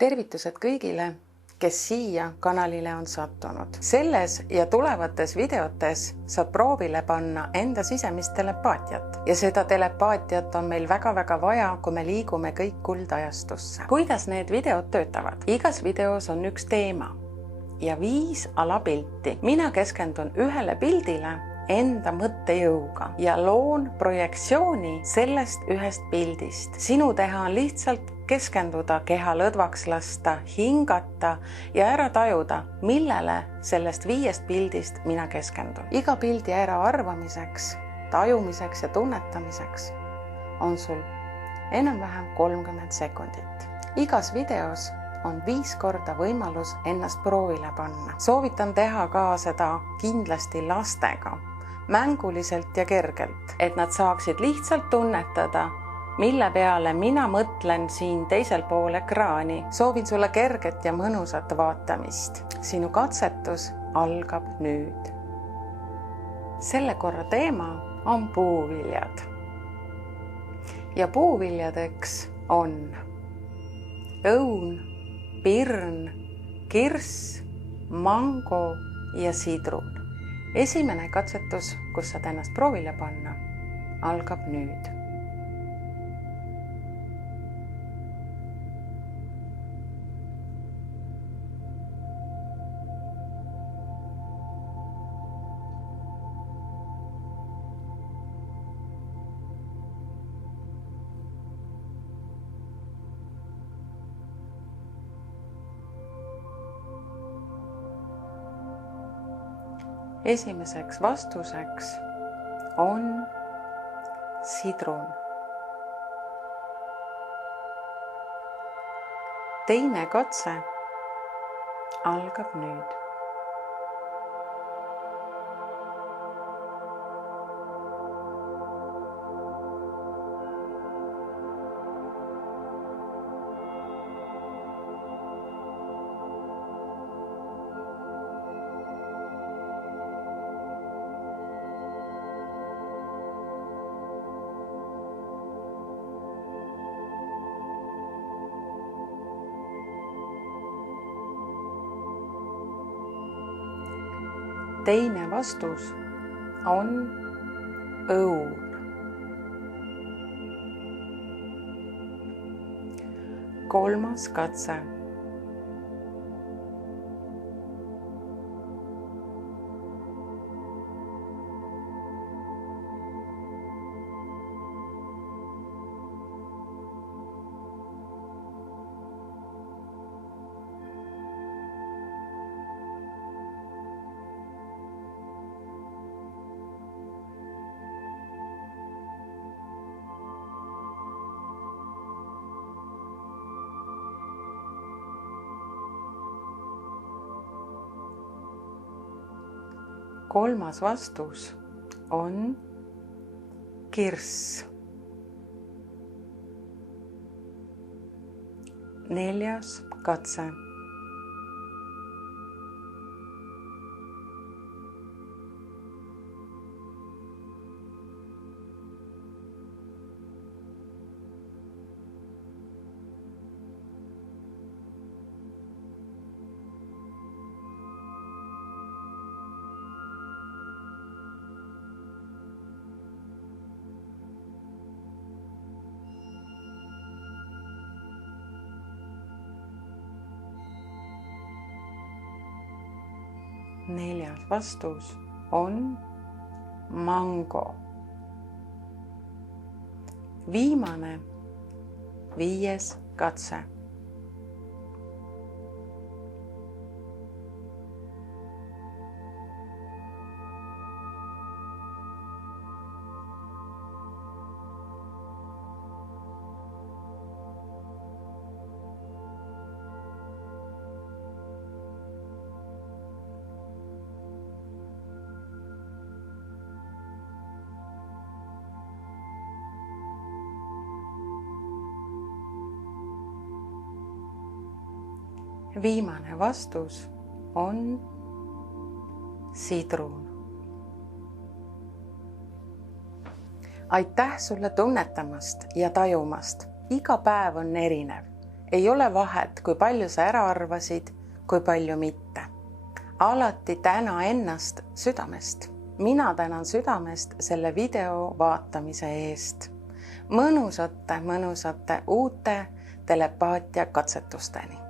Tervitused kõigile, kes siia kanalile on sattunud. Selles ja tulevates videotes saab proovile panna enda sisemist telepaatiat. Ja seda telepaatiat on meil väga-väga vaja, kui me liigume kõik kuldajastusse. Kuidas need videod töötavad? Igas videos on üks teema ja 5 alapilti. Mina keskendun ühele pildile enda mõttejõuga ja loon projektsiooni sellest ühest pildist. Sinu teha on lihtsalt keskenduda, keha lõdvaks lasta, hingata ja ära tajuda, millele sellest 5 pildist mina keskendun. Iga pildi ära arvamiseks, tajumiseks ja tunnetamiseks on sul enam-vähem 30 sekundit. Igas videos on 5 korda võimalus ennast proovile panna. Soovitan teha ka seda kindlasti lastega, mänguliselt ja kergelt, et nad saaksid lihtsalt tunnetada, mille peale mina mõtlen siin teisel pool ekraani. Soovin sulle kerget ja mõnusat vaatamist. Sinu katsetus algab nüüd. Selle korra teema on puuviljad. Ja puuviljadeks on õun, pirn, kirss, mango ja sidrun. Esimene katsetus, kus saad ennast proovile panna, algab nüüd. Esimeseks vastuseks on sidrun. Teine katse algab nüüd. Teine vastus on õun. Kolmas katse. Kolmas vastus on kirss. Neljas katse. Neljas vastus on mango. Viimane, 5. katse. Viimane vastus on sidrun. Aitäh sulle tunnetamast ja tajumast. Iga päev on erinev. ei ole vahet, kui palju sa ära arvasid, kui palju mitte. Alati täna ennast südamest. Mina tänan südamest selle video vaatamise eest. Mõnusate uute telepaatia katsetusteni.